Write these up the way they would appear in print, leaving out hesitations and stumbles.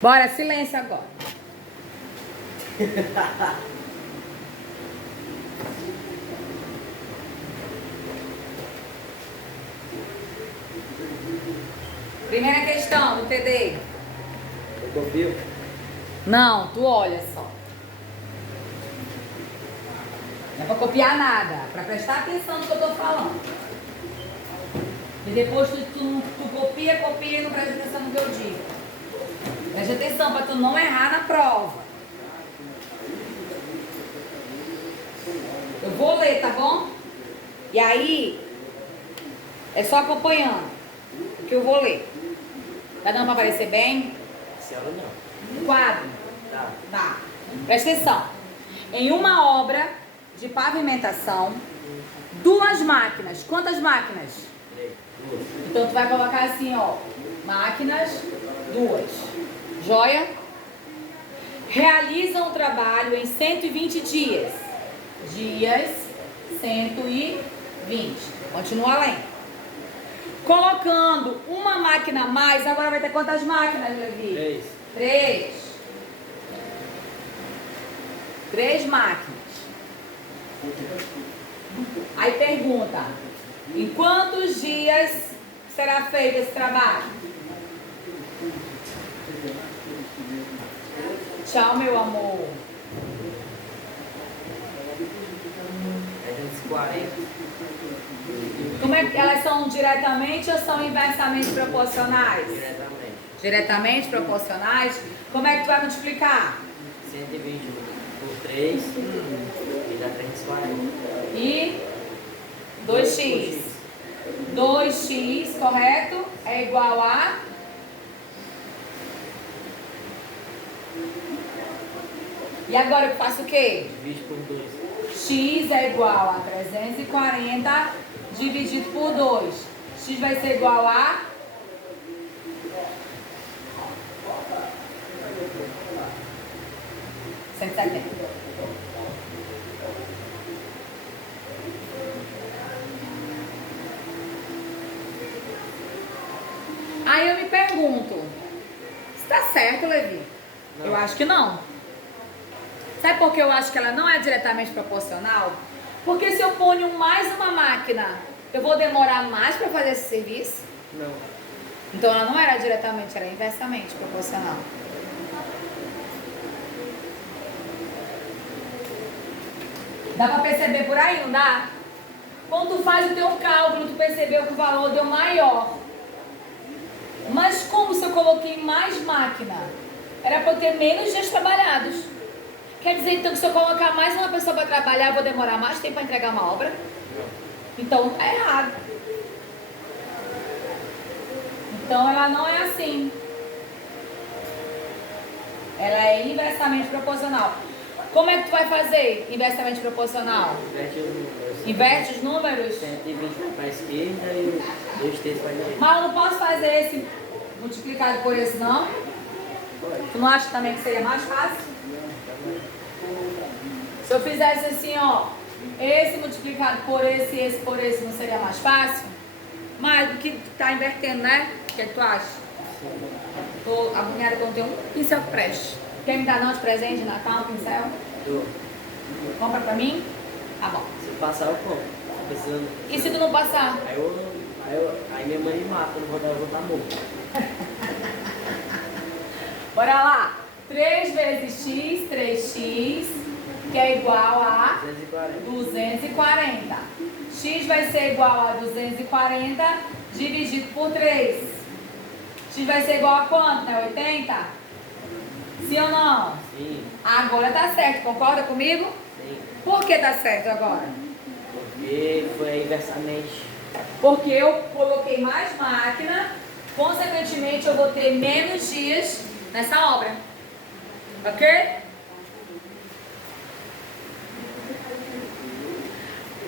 Bora, silêncio agora. Primeira questão do TD. Eu copio? Não, tu olha só. Não é pra copiar nada, é pra prestar atenção no que eu tô falando. E depois tu copia e não presta atenção no que eu digo. Preste atenção pra tu não errar na prova. Eu vou ler, tá bom? E aí, é só acompanhando o que eu vou ler. Tá dando pra aparecer bem? Essa hora não. Um quadro? Tá. Tá. Presta atenção. Em uma obra de pavimentação, duas máquinas. Quantas máquinas? 3, 2. Então tu vai colocar assim, ó. Máquinas, duas. Joia? Realizam o trabalho em 120 dias. Dias, 120. Continua lendo. Colocando uma máquina a mais, agora vai ter quantas máquinas, Levi? 3. Três máquinas. Aí pergunta: em quantos dias será feito esse trabalho? Tchau, meu amor. 340. Como é que elas são diretamente ou são inversamente proporcionais? Diretamente. Diretamente proporcionais. Como é que tu vai multiplicar? 120 por 3 e dá 340. E 2x. 2x, correto? É igual a... E agora eu faço o quê? Divide por 2. X é igual a 340 dividido por 2. X vai ser igual a... Cento e setenta. Aí eu me pergunto, se tá certo, Levi? Não. Eu acho que não. Sabe por que eu acho que ela não é diretamente proporcional? Porque se eu ponho mais uma máquina, eu vou demorar mais para fazer esse serviço? Não. Então ela não era diretamente, era inversamente proporcional. Dá para perceber por aí, não dá? Quando tu faz o teu cálculo, tu percebeu que o valor deu maior. Mas como se eu coloquei mais máquina? Era para eu ter menos dias trabalhados. Quer dizer, então, que se eu colocar mais uma pessoa para trabalhar, eu vou demorar mais tempo para entregar uma obra? Não. Então, tá errado. Então, ela não é assim. Ela é inversamente proporcional. Como é que tu vai fazer inversamente proporcional? Inverte os números. Inverte os números? 120 vai para a esquerda e 2 terços para a direita. Mas eu não posso fazer esse multiplicado por esse, não? Tu não acha também que seria mais fácil? Se eu fizesse assim, ó, esse multiplicado por esse e esse por esse, não seria mais fácil? Mas do que tu tá invertendo, né? O que é que tu acha? Tô agoniada que eu não tenho um pincel que preste. Quer me dar não de presente de Natal, um pincel? Dou. Compra pra mim? Tá bom. Se passar, eu compro. Tô precisando. E se tu não passar? Aí minha mãe me mata, eu vou estar morto. Bora lá. 3 vezes x, 3x, que é igual a 240. X vai ser igual a 240 dividido por 3. X vai ser igual a quanto, né? 80? Sim ou não? Sim. Agora tá certo, concorda comigo? Sim. Por que tá certo agora? Porque foi inversamente. Porque eu coloquei mais máquina, consequentemente eu vou ter menos dias nessa obra. Ok?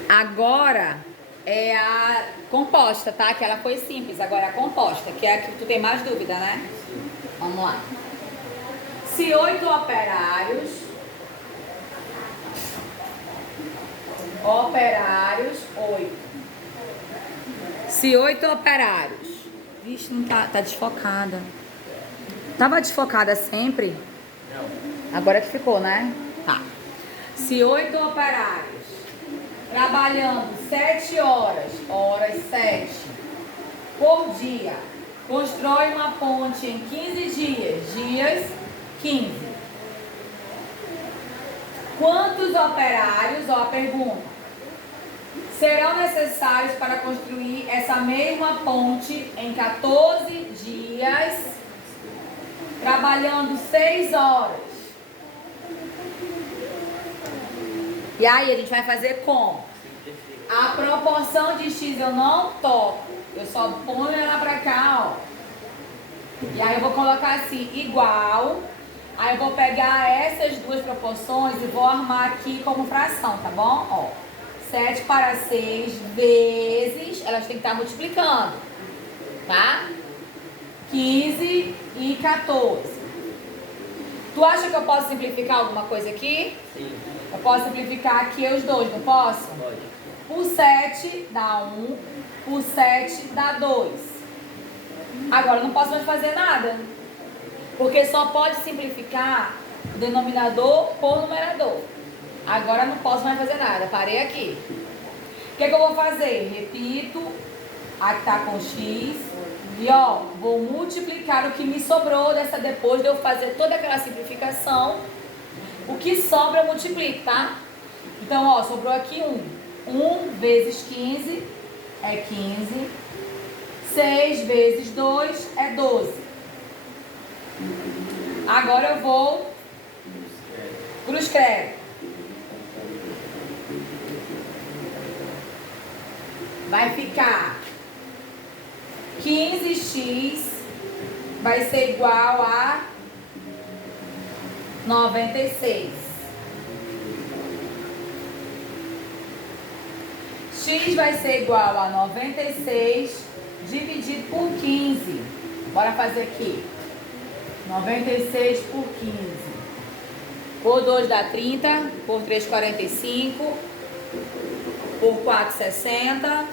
Agora é a composta, tá? Que ela foi simples. Agora a composta, que é a que tu tem mais dúvida, né? Sim. Vamos lá. Se 8 operários, 8. Se 8 operários, vixe, não tá desfocada. Tava desfocada sempre? Não. Agora que ficou, né? Tá. Se 8 operários trabalhando 7 horas, 7, por dia, constrói uma ponte em 15 dias 15. Quantos operários, ó a pergunta, serão necessários para construir essa mesma ponte em 14 dias, trabalhando 6 horas? E aí a gente vai fazer como? A proporção de x eu não toco, eu só ponho ela pra cá, ó. E aí eu vou colocar assim, igual. Aí eu vou pegar essas duas proporções e vou armar aqui como fração, tá bom? Ó, 7 para 6 vezes, elas têm que estar multiplicando, tá? 15 e 14. Tu acha que eu posso simplificar alguma coisa aqui? Sim. Eu posso simplificar aqui os dois, não posso? Pode. Por 7 dá 1, por 7 dá 2. Agora eu não posso mais fazer nada. Porque só pode simplificar o denominador por numerador. Agora eu não posso mais fazer nada. Parei aqui. O que é que eu vou fazer? Repito. Aqui tá com x. E ó, vou multiplicar o que me sobrou depois de eu fazer toda aquela simplificação. O que sobra eu multiplico, tá? Então, ó, sobrou aqui 1. 1 vezes 15 é 15. 6 vezes 2 é 12. Agora eu vou para os créditos. Vai ficar 15x vai ser igual a 96. X vai ser igual a 96 dividido por 15. Bora fazer aqui. 96 por 15. Por 2 dá 30. Por 3, 45. Por 4, 60.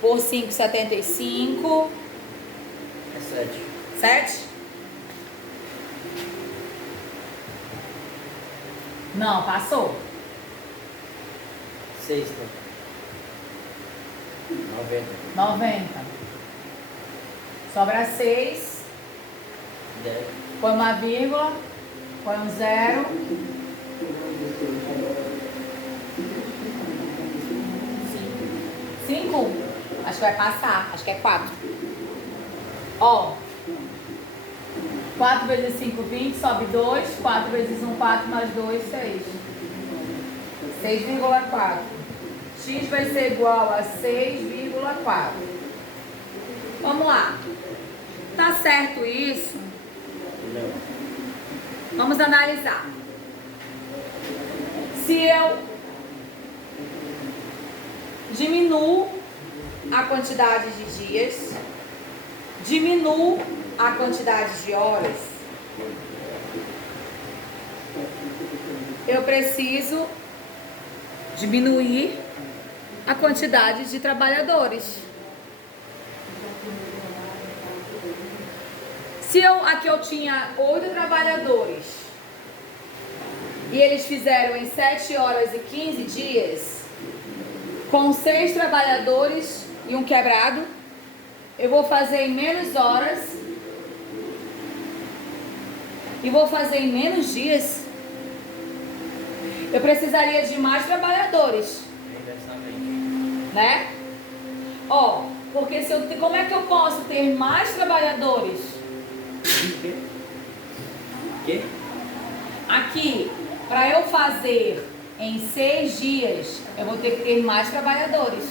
Por 5, 75. É 7. 7? Não, passou. 6, né? 90. 90. Sobra 6. 10. Põe uma vírgula. Põe um 0. 5. Acho que vai passar. Acho que é 4. Ó. 4 vezes 5, 20. Sobe 2. 4 vezes 1, 4. Mais 2, 6. 6,4. X vai ser igual a 6,4. Vamos lá. Tá certo isso? Não. Vamos analisar. Se eu diminuo a quantidade de dias, diminuo a quantidade de horas, eu preciso diminuir a quantidade de trabalhadores. Se aqui eu tinha 8 trabalhadores e eles fizeram em 7 horas e 15 dias, com 6 trabalhadores e um quebrado, eu vou fazer em menos horas e vou fazer em menos dias. Eu precisaria de mais trabalhadores, né? Ó, porque como é que eu posso ter mais trabalhadores? Quê? Aqui, para eu fazer em 6 dias, eu vou ter que ter mais trabalhadores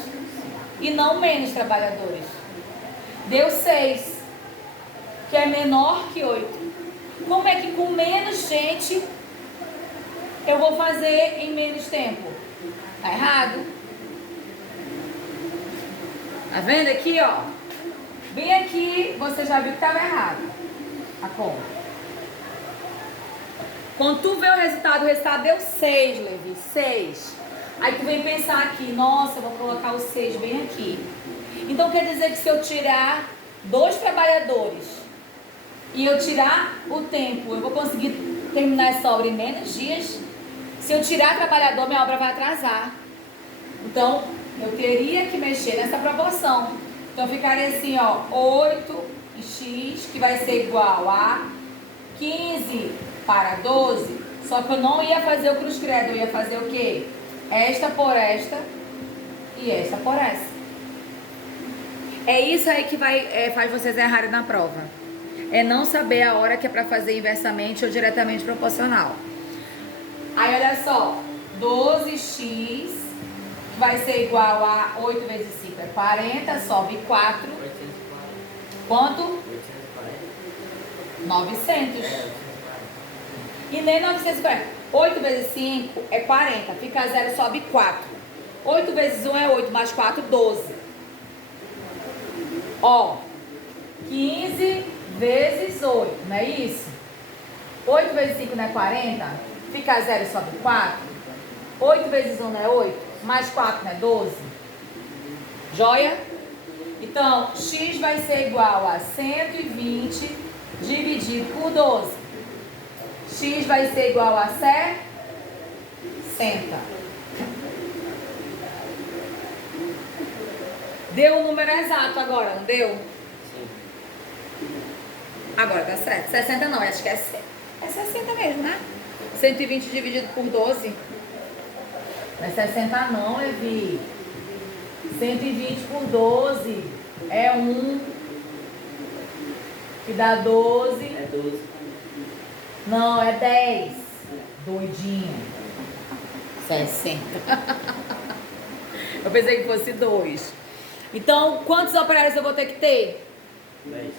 e não menos trabalhadores. Deu 6, que é menor que 8. Como é que com menos gente eu vou fazer em menos tempo? Tá errado? Tá vendo aqui, ó? Bem aqui, você já viu que estava errado a conta. Quando tu vê o resultado deu 6, Levi, 6. Aí tu vem pensar aqui, nossa, eu vou colocar o 6 bem aqui. Então quer dizer que se eu tirar 2 trabalhadores e eu tirar o tempo, eu vou conseguir terminar essa obra em menos dias. Se eu tirar trabalhador, minha obra vai atrasar. Então, eu teria que mexer nessa proporção. Então, ficaria assim, ó, 8x, que vai ser igual a 15 para 12. Só que eu não ia fazer o cruz credo, eu ia fazer o quê? Esta por esta e esta por essa. É isso aí que faz vocês errarem na prova. É não saber a hora que é para fazer inversamente ou diretamente proporcional. Aí, olha só, 12x vai ser igual a 8 vezes 5 é 40, sobe 4. 840. Quanto? 840. 900. E nem 940. 8 vezes 5 é 40, fica 0, sobe 4. 8 vezes 1 é 8, mais 4, 12. Ó, 15 vezes 8, não é isso? 8 vezes 5 não é 40? Fica 0 e sobe 4. 8 vezes 1 não é 8? Mais 4 não é 12? Joia? Então, x vai ser igual a 120 dividido por 12. X vai ser igual a 60. Deu o número exato agora, não deu? Sim. Agora tá certo. 60 não, acho que é 60 mesmo, né? 120 dividido por 12. Não é 60 não, Levi. 120 por 12 é 1. Que dá 12. É 12. Não, é 10. Doidinho. 60. Eu pensei que fosse 2. Então, quantos operários eu vou ter que ter? 10.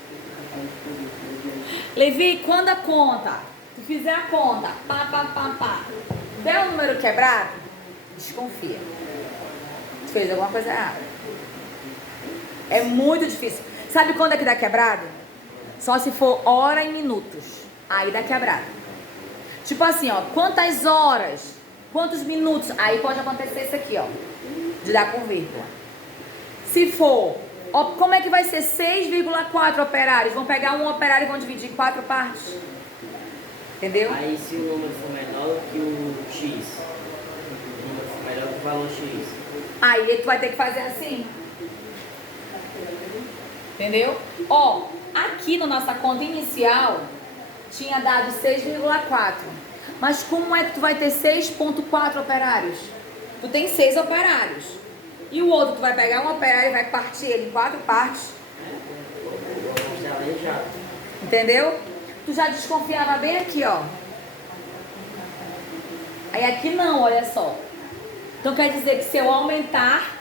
Levi, quando a conta, tu fizer a conta, pá, der um número quebrado, desconfia. Tu fez alguma coisa errada. É muito difícil. Sabe quando é que dá quebrado? Só se for hora e minutos. Aí dá quebrado. Tipo assim, ó, quantas horas, quantos minutos, aí pode acontecer isso aqui, ó, de dar com vírgula. Se for, ó, como é que vai ser 6,4 operários? Vão pegar um operário e vão dividir em 4 partes. Entendeu? Aí se o número for menor que o X, o número for melhor que o valor X. Aí tu vai ter que fazer assim. Entendeu? Ó, aqui na nossa conta inicial tinha dado 6,4. Mas como é que tu vai ter 6,4 operários? Tu tem 6 operários. E o outro, tu vai pegar um operário e vai partir ele em 4 partes. Vamos já aleijado. Entendeu? Tu já desconfiava bem aqui, ó. Aí aqui não, olha só. Então quer dizer que se eu aumentar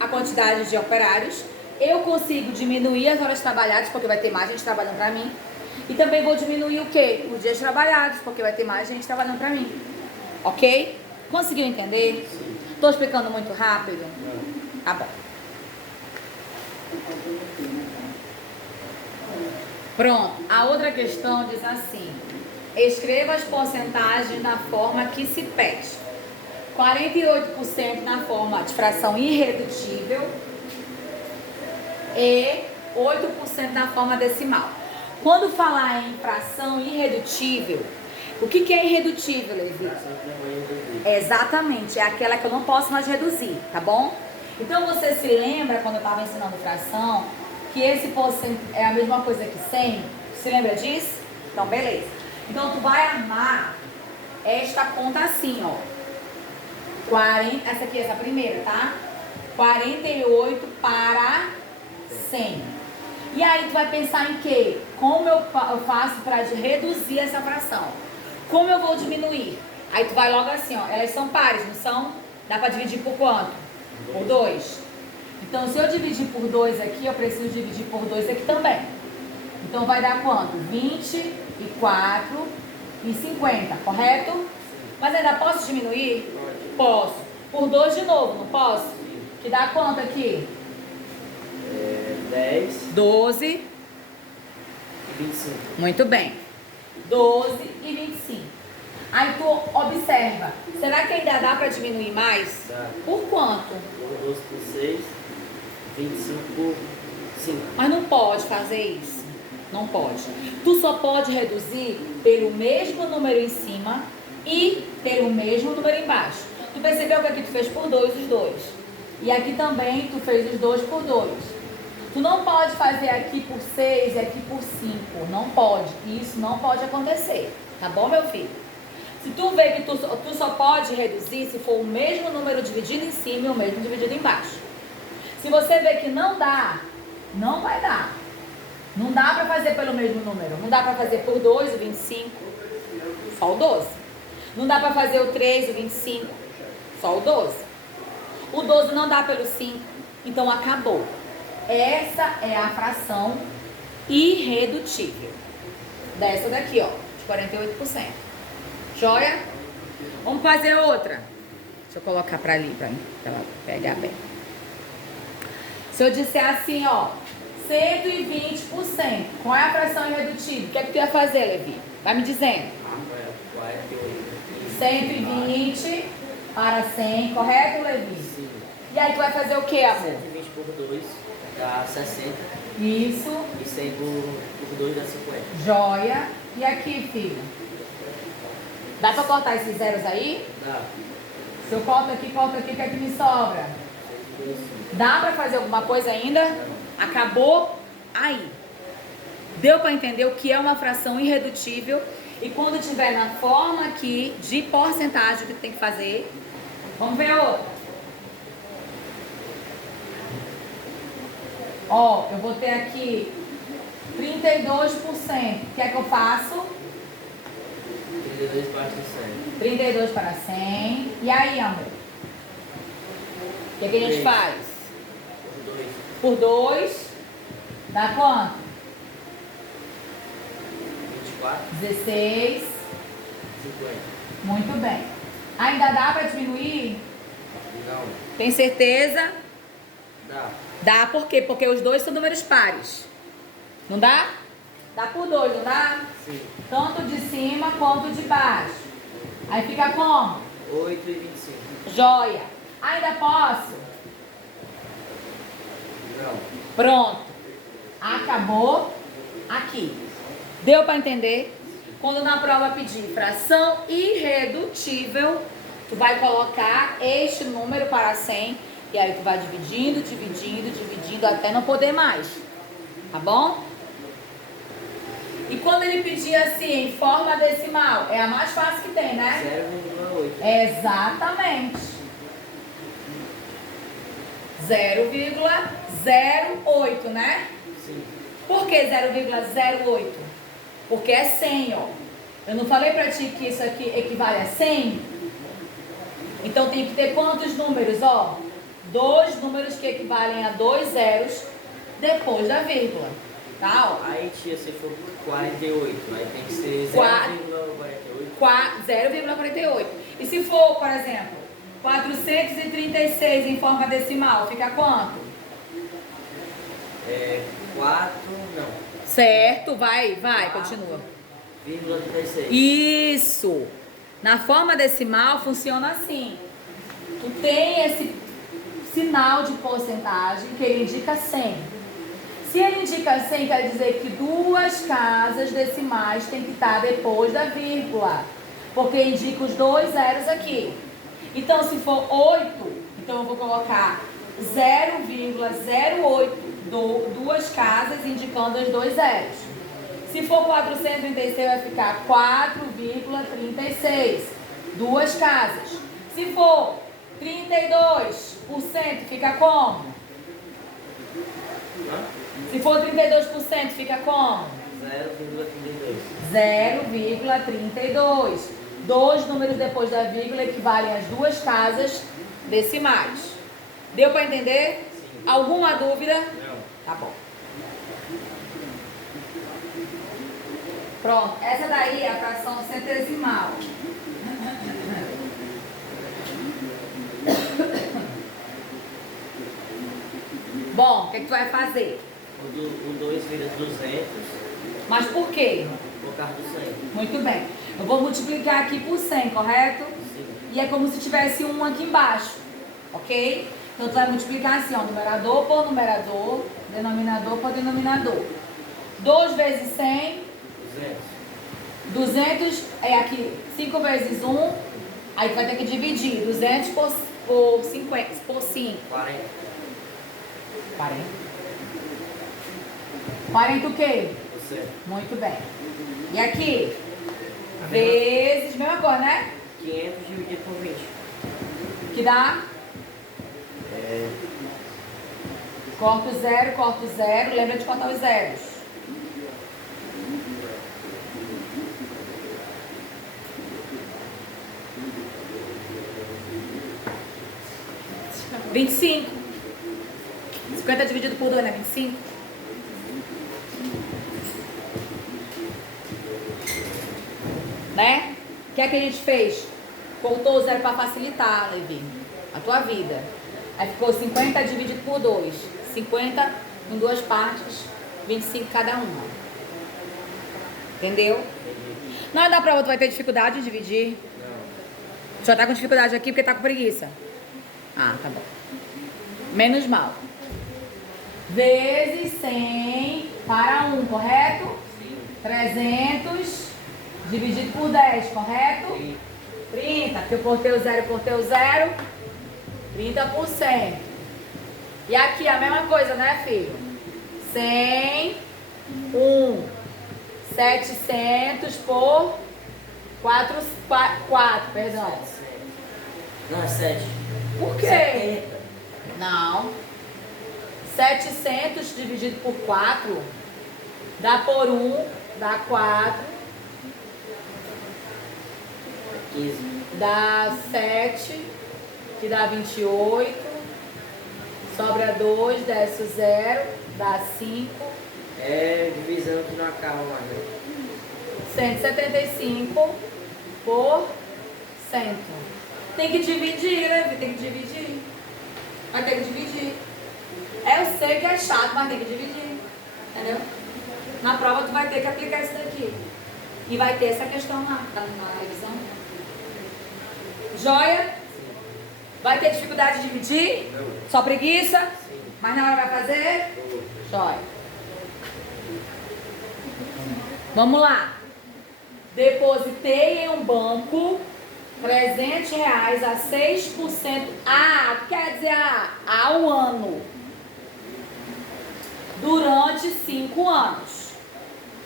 a quantidade de operários, eu consigo diminuir as horas trabalhadas, porque vai ter mais gente trabalhando pra mim. E também vou diminuir o quê? Os dias trabalhados, porque vai ter mais gente trabalhando pra mim. Ok? Conseguiu entender? Sim. Tô explicando muito rápido? Não. Tá bom. Pronto. A outra questão diz assim: escreva as porcentagens da forma que se pede. 48% na forma de fração irredutível e 8% na forma decimal. Quando falar em fração irredutível, o que é irredutível, Levi? Fração que não vai reduzir. Exatamente, é aquela que eu não posso mais reduzir, tá bom? Então você se lembra, quando eu estava ensinando fração, que esse é a mesma coisa que 100? Se lembra disso? Então, beleza. Então, tu vai armar esta conta assim, ó. 40, essa aqui é essa primeira, tá? 48 para 100. E aí, tu vai pensar em quê? Como eu faço para reduzir essa fração? Como eu vou diminuir? Aí, tu vai logo assim, ó. Elas são pares, não são? Dá para dividir por quanto? Por 2. Então, se eu dividir por 2 aqui, eu preciso dividir por 2 aqui também. Então, vai dar quanto? 24 e 50, correto? Mas ainda posso diminuir? Posso. Por 2 de novo, não posso? Que dá quanto aqui? 10 12. e 25. Muito bem. 12 e 25. Aí tu observa. Será que ainda dá para diminuir mais? Dá. Por quanto? Por 12 por 6, 25 por 5. Mas não pode fazer isso. Não pode. Tu só pode reduzir pelo mesmo número em cima e pelo mesmo número embaixo. Tu percebeu que aqui tu fez por 2 os dois. E aqui também tu fez os 2 por 2. Tu não pode fazer aqui por 6 e aqui por 5. Não pode. Isso não pode acontecer. Tá bom, meu filho? Se tu vê que tu só pode reduzir se for o mesmo número dividido em cima e o mesmo dividido embaixo. Se você vê que não dá, não vai dar. Não dá para fazer pelo mesmo número. Não dá para fazer por 2 o 25, só o 12. Não dá para fazer o 3 o 25, só o 12. O 12 não dá pelo 5, então acabou. Essa é a fração irredutível. Dessa daqui, ó, de 48%. Joia? Vamos fazer outra. Deixa eu colocar para ali, para ela pegar bem. Se eu disser assim, ó, 120%, qual é a fração irredutível? O que é que tu ia fazer, Levi? Vai me dizendo. 120 para 100, correto, Levi? Sim. E aí tu vai fazer o que, amor? 120 por 2 dá 60. Isso. E 100 por 2 dá 50. Joia. E aqui, filho? Dá pra cortar esses zeros aí? Dá. Se eu corto aqui, o que é que me sobra? Dá pra fazer alguma coisa ainda? Acabou aí. Deu pra entender o que é uma fração irredutível? E quando tiver na forma aqui de porcentagem, o que tem que fazer? Vamos ver a outra. Ó, eu vou ter aqui 32%. O que é que eu faço? 32 para 100. 32 para 100. E aí, amor? O que é que a gente faz? Por 2. Por 2. Dá quanto? 24. 16. 50. Muito bem. Ainda dá para diminuir? Não. Tem certeza? Dá. Dá por quê? Porque os dois são números pares. Não dá? Dá por 2, não dá? Sim. Tanto de cima quanto de baixo. Aí fica como? 8 e 25. Joia. Ainda posso? Não. Pronto. Acabou aqui. Deu para entender? Quando na prova pedir fração irredutível, tu vai colocar este número para 100 e aí tu vai dividindo, dividindo, dividindo até não poder mais. Tá bom? E quando ele pedir assim, em forma decimal, é a mais fácil que tem, né? 0,8. Exatamente. 0,08, né? Sim. Por que 0,08? Porque é 100, ó. Eu não falei pra ti que isso aqui equivale a 100? Então tem que ter quantos números, ó? 2 números que equivalem a 2 zeros depois da vírgula. Tá, ó? Aí, tia, se for 48, aí tem que ser 0,48. E se for, por exemplo, 436 em forma decimal, fica quanto? 4, não. Certo, vai, continua. 0,36. Isso! Na forma decimal funciona assim. Tu tem esse sinal de porcentagem que ele indica 100. Se ele indica 100, quer dizer que 2 casas decimais tem que estar depois da vírgula, porque indica os 2 zeros aqui. Então, se for 8, então eu vou colocar 0,08, 2 casas indicando os 2 zeros. Se for 436, vai ficar 4,36, 2 casas. Se for 32%, fica como? Se for 32%, fica como? 0,32. 0,32. 2 números depois da vírgula equivalem às 2 casas decimais. Deu para entender? Sim. Alguma dúvida? Não. Tá bom. Pronto, essa daí é a fração centesimal. Bom, o que tu vai fazer? O 2 vira 200 Mas por quê? por causa do 100. Muito bem. Eu vou multiplicar aqui por 100, correto? Sim. E é como se tivesse um aqui embaixo, ok? Então tu vai multiplicar assim, ó, numerador por numerador, denominador por denominador. 2 vezes 100, 200. 200 é aqui, 5 vezes 1, aí tu vai ter que dividir 200 por 50, por 5. 40. 40. 40 o quê? Você. Muito bem. E aqui? Vezes, mesma coisa, né? 500 dividido por 20. Que dá? Corta o zero, lembra de cortar os zeros. R$ 25. 50 dividido por 2, né? 25. Né? O que é que a gente fez? Cortou o zero para facilitar, Levi, a tua vida. Aí ficou 50 dividido por 2. 50 em duas partes, 25 cada uma. Entendeu? Não dá pra outra, vai ter dificuldade de dividir. Não. Só tá com dificuldade aqui porque tá com preguiça. Ah, tá bom. Menos mal. Vezes 100 para 1, correto? Sim. 300 dividido por 10, correto? Sim. 30, porque eu cortei o zero, 30 por 100. E aqui a mesma coisa, né, filho? 100, 700 por 4, perdão. 700. Não, é 7. Por quê? 70. Não. 700 dividido por 4 dá por 1, dá 4, 15. dá 7, que dá 28, sobra 2, desce o 0, dá 5, É divisão que não acaba mais, né? 175 por 100. Tem que dividir, né? Tem que dividir. Vai ter que dividir. Eu sei que é chato, mas tem que dividir. Entendeu? Na prova tu vai ter que aplicar isso daqui. E vai ter essa questão lá, tá na revisão. Joia? Vai ter dificuldade de dividir? Não. Só preguiça? Sim. Mas na hora vai fazer? Vou. Joia. Vamos lá. Depositei em um banco R$ 300 a 6%. Quer dizer, ao ano. Durante 5 anos.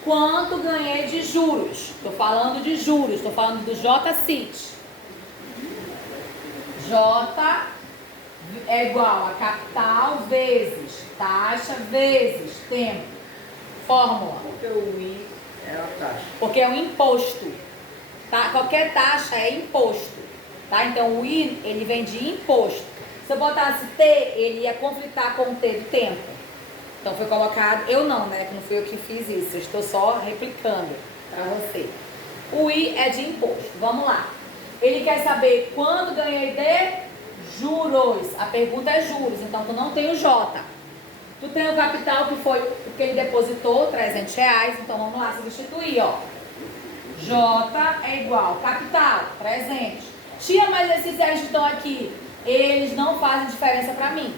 Quanto ganhei de juros? Estou falando de juros, estou falando do JCIT. J é igual a capital vezes taxa vezes tempo. Fórmula. Porque o I é uma taxa. Porque é um imposto. Tá? Qualquer taxa é imposto. Tá? Então o I, ele vem de imposto. Se eu botasse T, ele ia conflitar com o T do tempo. Então foi colocado, eu não, né? Que não fui eu que fiz isso. Eu estou só replicando para você. O I é de imposto. Vamos lá. Ele quer saber quando ganhei de juros. A pergunta é juros, então tu não tem o J. Tu tem o capital que foi o que ele depositou, R$ 300. Então vamos lá substituir, ó. J é igual capital, 300. Tia, mas esses zeros que estão aqui, eles não fazem diferença para mim.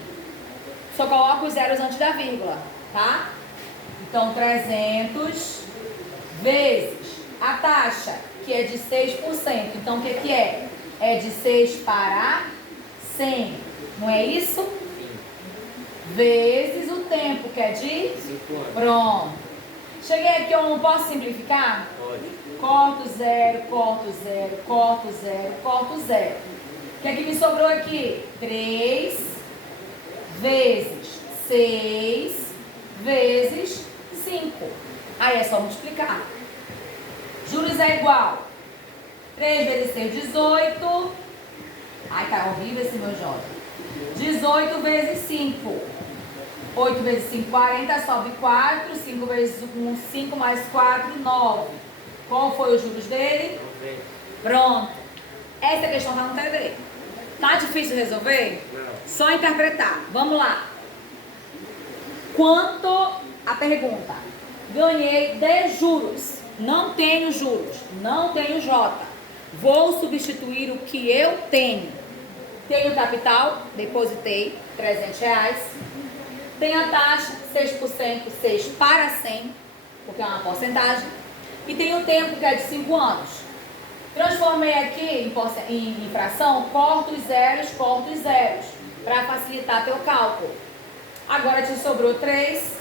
Só coloco os zeros antes da vírgula, tá? Então 300 vezes a taxa, que é de 6%. Então o que que é? É de 6 para 100. Não é isso? Sim. Vezes o tempo, que é de? 5 anos. Pronto. Cheguei aqui, eu não posso simplificar? Pode. Corto zero, corto zero, corto zero, corto zero. O que é que me sobrou aqui? 3 vezes 6 vezes 5. Aí é só multiplicar. Juros é igual. 3 vezes 6, 18. Ai, tá horrível esse meu J. 18 vezes 5. 8 vezes 5, 40. Sobe 4. 5 vezes 1, 5 mais 4, 9. Qual foi os juros dele? 90. Pronto. Essa questão tá no TD. Tá difícil de resolver? Não. Só interpretar. Vamos lá. Quanto, a pergunta, ganhei de juros. Não tenho juros. Não tenho J. Vou substituir o que eu tenho. Tenho capital, depositei R$ 300. Tem a taxa, 6%, 6 para 100. porque é uma porcentagem. E tem o tempo, que é de 5 anos. Transformei aqui em fração, corto os zeros, para facilitar teu cálculo. Agora te sobrou 3,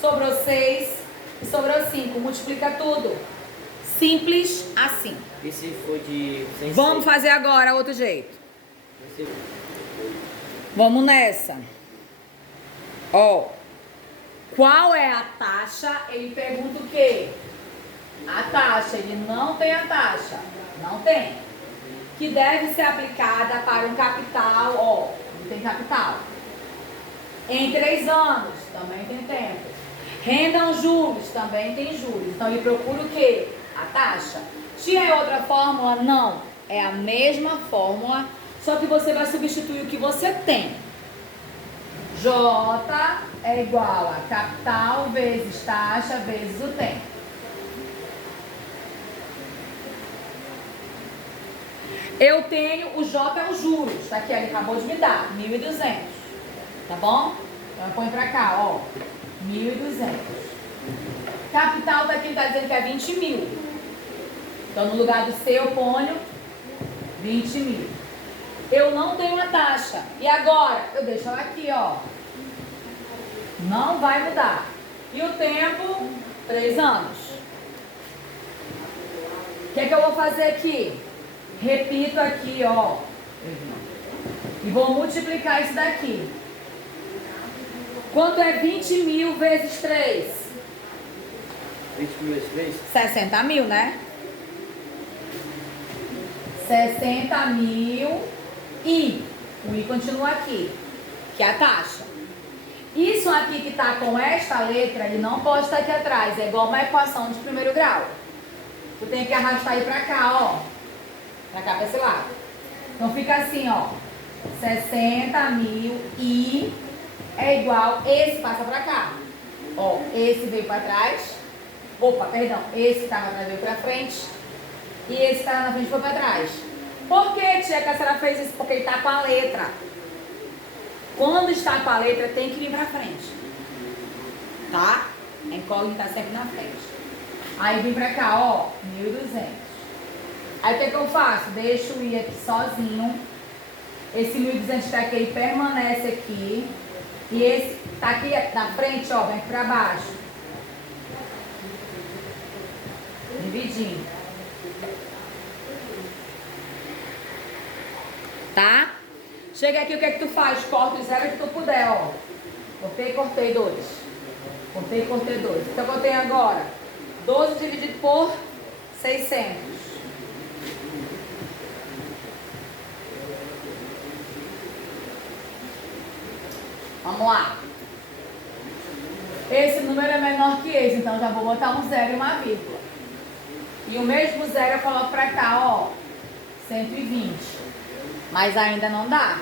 sobrou 6 e sobrou 5. Multiplica tudo. Simples assim. E se for de 106? Vamos fazer agora outro jeito. Vamos nessa. Ó. Qual é a taxa? Ele pergunta o quê? A taxa. Ele não tem a taxa. Não tem. Que deve ser aplicada para um capital. Ó, não tem capital. Em 3 anos. Também tem tempo. Rendam juros. Também tem juros. Então ele procura o quê? A taxa. Tinha outra fórmula? Não. É a mesma fórmula. Só que você vai substituir o que você tem. J é igual a capital vezes taxa vezes o tempo. Eu tenho, o J é os juros, tá aqui, ele acabou de me dar, 1.200, tá bom? Então eu ponho pra cá, ó, 1.200. Capital tá aqui, tá dizendo que é 20 mil. Então no lugar do C eu ponho 20 mil. Eu não tenho a taxa. E agora? Eu deixo ela aqui, ó. Não vai mudar. E o tempo? 3 anos. O que é que eu vou fazer aqui? Repito aqui, ó. E vou multiplicar isso daqui. Quanto é 20 mil vezes 3? 20 mil vezes 3? 60 mil, né? 60 mil e o I continua aqui, que é a taxa. Isso aqui que está com esta letra, ele não pode estar aqui atrás, é igual uma equação de primeiro grau. Tu tem que arrastar aí pra cá, ó. Pra cá, pra esse lado. Então fica assim, ó. 60 mil I é igual, esse passa pra cá. Ó, esse veio pra trás. Opa, perdão, esse que estava atrás veio pra frente. E esse que estava na frente foi pra trás. Por que, tia, que a senhora fez isso? Porque ele está com a letra. Quando está com a letra, tem que vir pra frente. Tá? A incógnita está sempre na frente. Aí vim pra cá, ó, 1.200. Aí o que eu faço? Deixo o I aqui sozinho. Esse 1.200 está aqui, ele permanece aqui. E esse tá aqui na frente, ó, vem aqui pra baixo. Dividindo. Tá? Chega aqui, o que é que tu faz? Corta o zero que tu puder, ó. Cortei, cortei 2. Cortei, cortei 2. Então, eu tenho agora 12 dividido por 600. Vamos lá. Esse número é menor que esse, então já vou botar um zero e uma vírgula. E o mesmo zero eu coloco pra cá, ó. 120. Mas ainda não dá.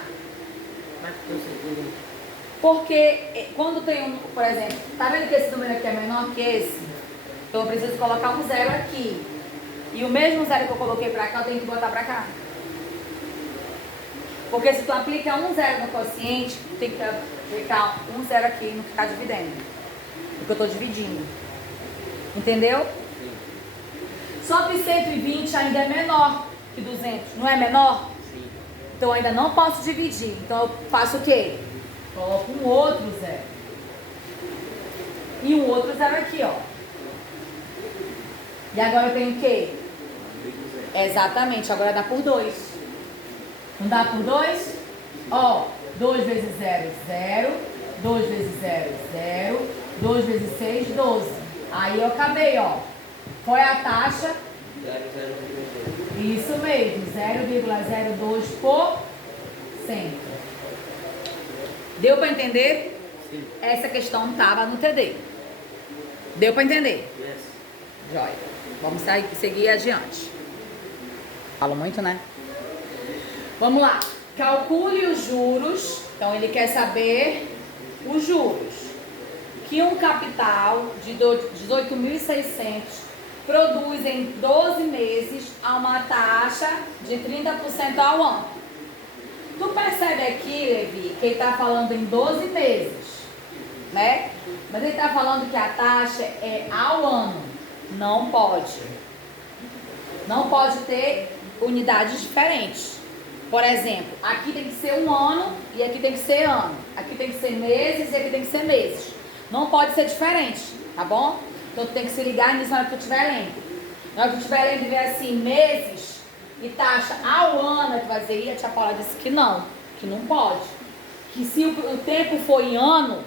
Porque quando tem um, por exemplo, tá vendo que esse número aqui é menor que esse? Então eu preciso colocar um zero aqui. E o mesmo zero que eu coloquei pra cá, eu tenho que botar pra cá. Porque se tu aplica um zero no quociente, tu tem que aplicar um zero aqui no que tá dividendo. Porque eu tô dividindo. Entendeu? Só que 120 ainda é menor que 200. Não é menor? Então eu ainda não posso dividir. Então eu faço o quê? Coloco um outro zero. E um outro zero aqui, ó. E agora eu tenho o quê? Exatamente, agora dá por 2. Não dá por 2? Ó, 2 vezes 0, 0. 2 vezes 0, 0. 2 vezes 6, 12. Aí eu acabei, ó. Qual é a taxa? 0,002. Isso mesmo, 0,02%. Deu para entender? Sim. Essa questão estava no TD. Deu para entender? Yes. Joia. Vamos seguir adiante. Falo muito, né? Vamos lá. Calcule os juros. Então, ele quer saber os juros. Que um capital de 18.600 produz em 12 meses a uma taxa de 30% ao ano. Tu percebe aqui, Levi, que ele está falando em 12 meses, né? Mas ele está falando que a taxa é ao ano. Não pode. Não pode ter unidades diferentes. Por exemplo, aqui tem que ser um ano e aqui tem que ser ano. Aqui tem que ser meses e aqui tem que ser meses. Não pode ser diferente, tá bom? Então tu tem que se ligar nisso na hora que tu estiver lendo. Na hora que tu estiver lendo e ver assim, meses e taxa ao ano, tu vai dizer, a tia Paula disse que não pode. Que se o tempo for em ano,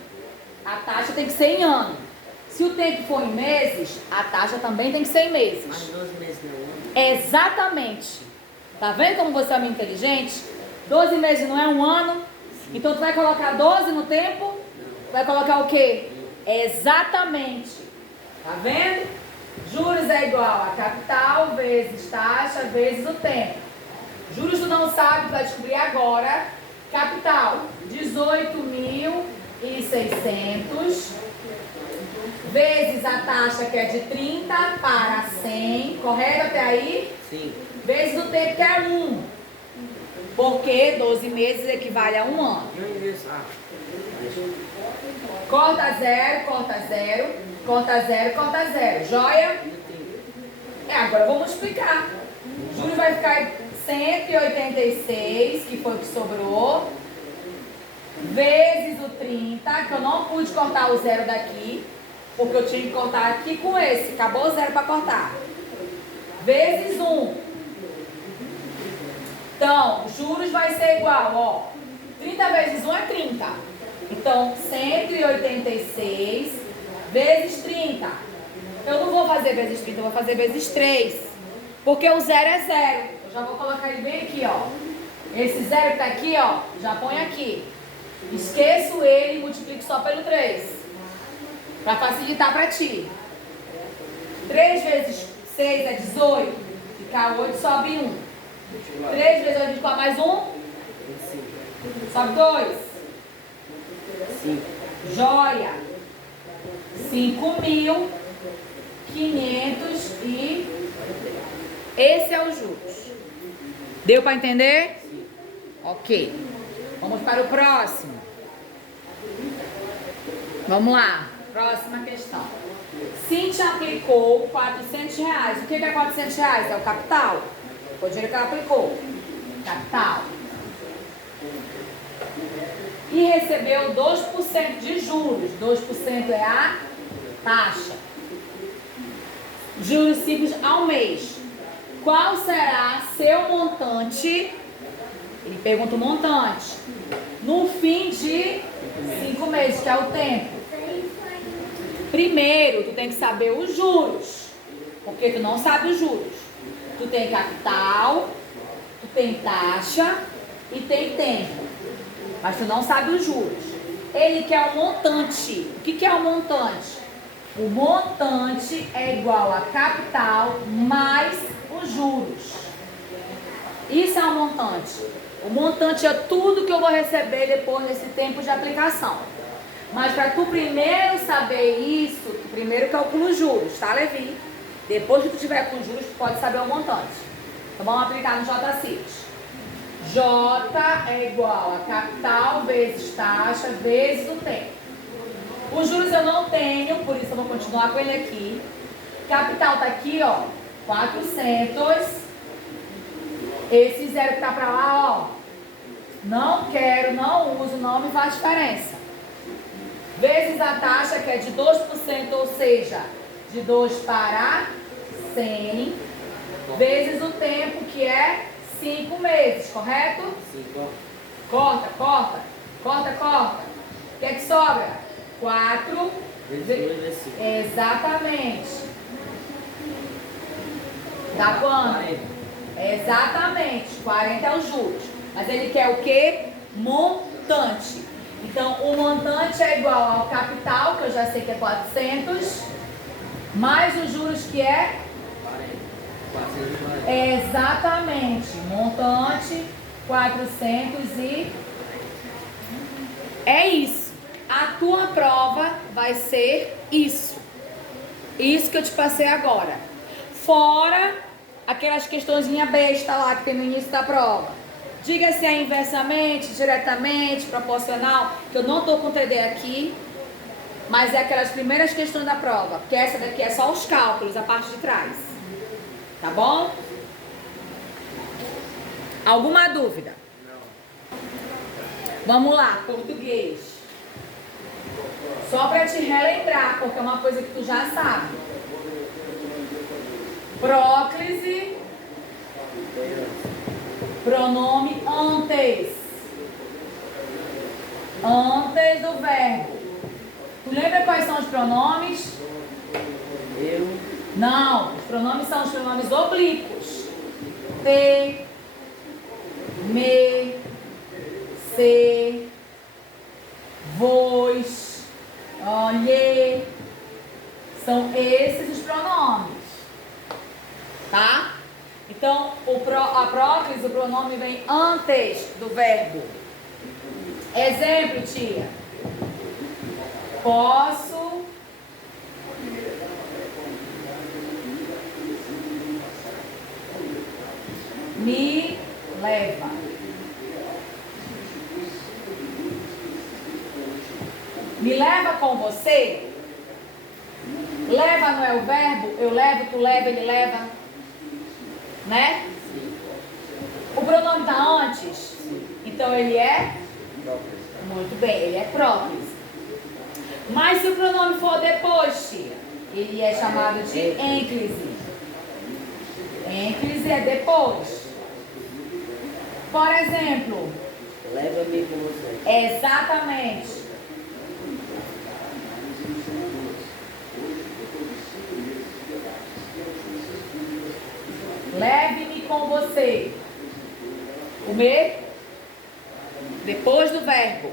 a taxa tem que ser em ano. Se o tempo for em meses, a taxa também tem que ser em meses. Mas 12 meses não é um ano? Exatamente. Tá vendo como você é muito inteligente? 12 meses não é um ano. Então tu vai colocar 12 no tempo? Vai colocar o quê? Exatamente. Tá vendo? Juros é igual a capital vezes taxa vezes o tempo. Juros tu não sabe, tu vai descobrir agora. Capital, 18.600 vezes a taxa que é de 30 para 100, correto até aí? Sim. Vezes o tempo que é 1, porque 12 meses equivale a um ano. Corta 0, corta 0, corta 0, corta 0. Joia? Agora vamos explicar. Júlio vai ficar 186, que foi o que sobrou, vezes o 30, que eu não pude cortar o 0 daqui, porque eu tinha que cortar aqui com esse. Acabou o 0 para cortar. Vezes 1. Então, juros vai ser igual, ó. 30 vezes 1 é 30. Então, 186 vezes 30. Eu não vou fazer vezes 30, eu vou fazer vezes 3. Porque o 0 é 0. Eu já vou colocar ele bem aqui, ó. Esse 0 que tá aqui, ó, já põe aqui. Esqueço ele e multiplico só pelo 3. Para facilitar para ti. 3 vezes 6 é 18. Fica 8, sobe 1. 3 vezes 8 igual a mais 1? Sobe 2. 5. Joia. 5.500 e... Esse é o juros. Deu para entender? Sim. Ok. Vamos para o próximo. Vamos lá. Próxima questão. Cíntia aplicou R$400. O que é R$400? É o capital. Foi o dinheiro que ela aplicou. Capital. E recebeu 2% de juros. 2% é a taxa. Juros simples ao mês. Qual será seu montante? Ele pergunta o montante. No fim de 5 meses, que é o tempo. Primeiro, tu tem que saber os juros. Porque tu não sabe os juros. Tu tem capital, tu tem taxa e tem tempo. Mas tu não sabe os juros. Ele quer o montante. O que é o montante? O montante é igual a capital mais os juros. Isso é um montante. O montante é tudo que eu vou receber depois desse tempo de aplicação. Mas para tu primeiro saber isso, tu primeiro calcula os juros, tá, Levi? Depois que tu tiver com juros, tu pode saber o montante. Então vamos aplicar no JCIT. J é igual a capital vezes taxa vezes o tempo. Os juros eu não tenho, por isso eu vou continuar com ele aqui. Capital tá aqui, ó, 400. Esse zero que tá pra lá, ó, não quero, não uso, não me faz diferença. Vezes a taxa, que é de 2%, ou seja, de 2 para 100. Vezes o tempo, que é 5 meses, correto? 5. Corta, corta, corta, corta. O que é que sobra? 4 vezes 5. Exatamente. Dá quanto? 40. Exatamente. 40 é os juros. Mas ele quer o quê? Montante. Então, o montante é igual ao capital, que eu já sei que é 400, mais os juros, que é 440. exatamente. Montante 400 e... É isso. A tua prova vai ser isso. Isso que eu te passei agora. Fora aquelas questõezinhas besta lá que tem no início da prova. Diga se é inversamente, diretamente, proporcional, que eu não estou com 3D aqui. Mas é aquelas primeiras questões da prova, porque essa daqui é só os cálculos, a parte de trás. Tá bom? Alguma dúvida? Vamos lá, português. Só para te relembrar, porque é uma coisa que tu já sabe. Próclise, pronome antes. Antes do verbo. Tu lembra quais são os pronomes? Eu. Não, os pronomes são os pronomes oblíquos. Te, me, se, vos, lhe. São esses os pronomes. Tá? Então, a próclise, o pronome vem antes do verbo. Exemplo, tia. Posso me leva. Me leva com você? Leva não é o verbo? Eu levo, tu leva, ele leva. Né? O pronome está antes? Então ele é? Muito bem, ele é próclise. Mas se o pronome for depois, tia, ele é chamado de ênclise. Ênclise é depois. Por exemplo, Leva-me com você. exatamente. Leve-me com você. O me? Depois do verbo.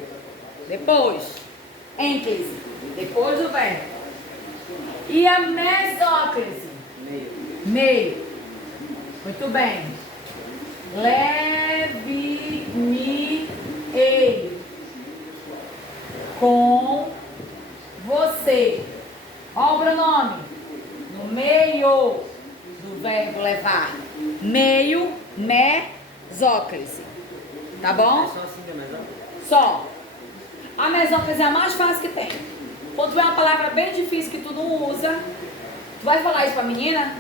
Depois. Ênclise. Depois do verbo. E a mesóclise? Meio. Muito bem. Leve-me com você. Olha o pronome. No meio do verbo levar. Meio, mesóclise. Tá bom? É só assim que é mesóclise? Só. A mesóclise é a mais fácil que tem. Quando tiver uma palavra bem difícil que tu não usa, tu vai falar isso pra menina?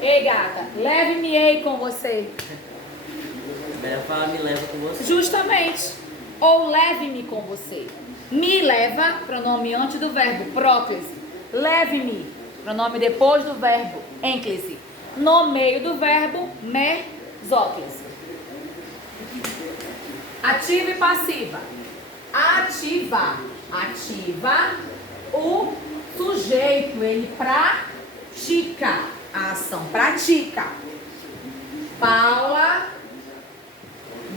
Ei, gata, leve-me com você. Ela fala, me leva com você. Justamente. Ou leve-me com você. Me leva, pronome antes do verbo, próclise. Leve-me, pronome depois do verbo, ênclise. No meio do verbo, mesóclise. Ativa e passiva. Ativa. Ativa. O sujeito, ele pratica a ação. Pratica. Paula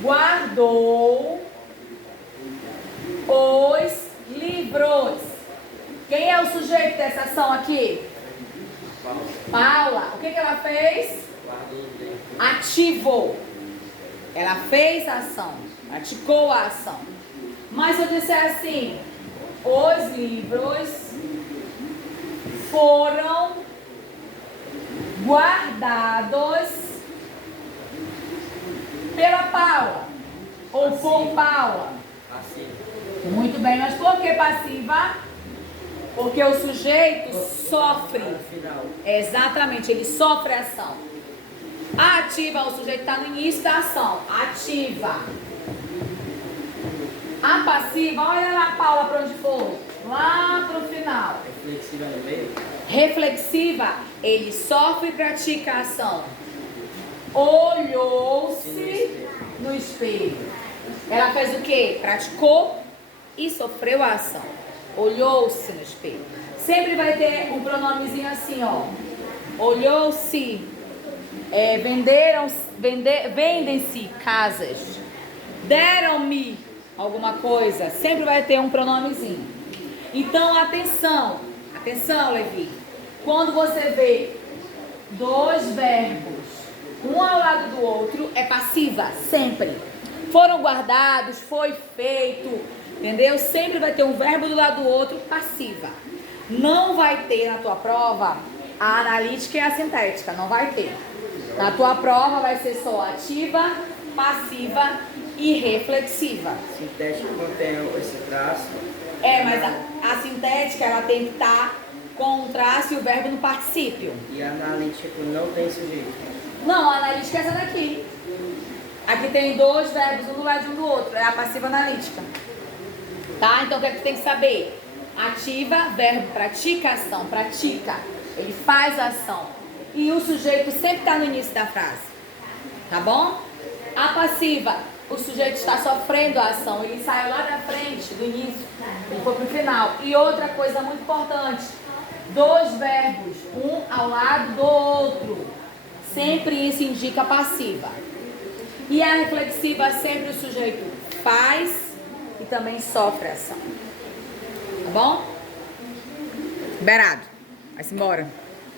guardou os livros. Quem é o sujeito dessa ação aqui? Paula. O que ela fez? Ativou. Ela fez a ação. Praticou a ação. Mas se eu disser assim, os livros foram guardados pela Paula ou por Paula. Passiva. Muito bem, mas por que passiva? Porque o sujeito sofre. Final. Exatamente, ele sofre a ação. A ativa, o sujeito está no início da ação. Ativa. A passiva, olha lá, Paula, para onde for. Lá para o final. Reflexiva no meio. Reflexiva, ele sofre e pratica a ação. Olhou-se no espelho. Ela fez o quê? Praticou e sofreu a ação. Olhou-se no espelho. Sempre vai ter um pronomezinho assim, ó. Olhou-se. Vendem-se casas. Deram-me alguma coisa. Sempre vai ter um pronomezinho. Então, atenção. Atenção, Levi. Quando você vê dois verbos, um ao lado do outro, é passiva. Sempre. Foram guardados, foi feito. Entendeu? Sempre vai ter um verbo do lado do outro, passiva. Não vai ter na tua prova a analítica e a sintética. Não vai ter. Na tua prova vai ser só ativa, passiva e reflexiva. Sintético contém esse traço Mas a sintética, ela tem que estar com o traço e o verbo no particípio. E a analítica não tem sujeito. Não, a analítica é essa daqui. Aqui tem dois verbos, um do lado e um do outro. É a passiva analítica. Tá? Então, o que é que tu tem que saber? Ativa, verbo, pratica, ação. Pratica. Ele faz a ação. E o sujeito sempre está no início da frase. Tá bom? A passiva, o sujeito está sofrendo a ação. Ele saiu lá da frente, do início, e foi pro final. E outra coisa muito importante. Dois verbos, um ao lado do outro. Sempre isso indica passiva. E a reflexiva, sempre o sujeito faz e também sofre a ação. Tá bom? Liberado. Vai-se embora.